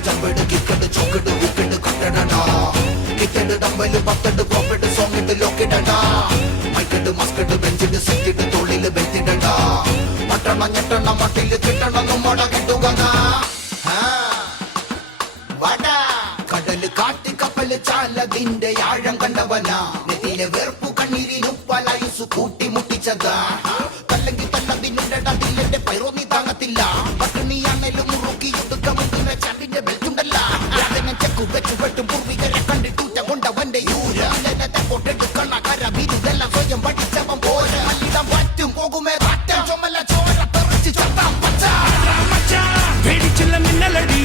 ചമ്പട് കിക്കട് ചോക്കട് ഊക്കട് കട്ടടടാ കിട്ടട് ഡമ്പല് പത്തട് profit സോങ്ങിട്ട് ലോക്കിടടാ മൈക്കട് മസ്കട് ബെഞ്ചിട്ട് സെറ്റിട്ട് തൊള്ളില് ബെത്തിടടാ പട്ടണ ഞെട്ടണ മട്ടില് കിട്ടണം മട കിട്ടുക കടല് കാട്ടി കപ്പല് ചാലതിന്റെ ആഴം കണ്ടവനാ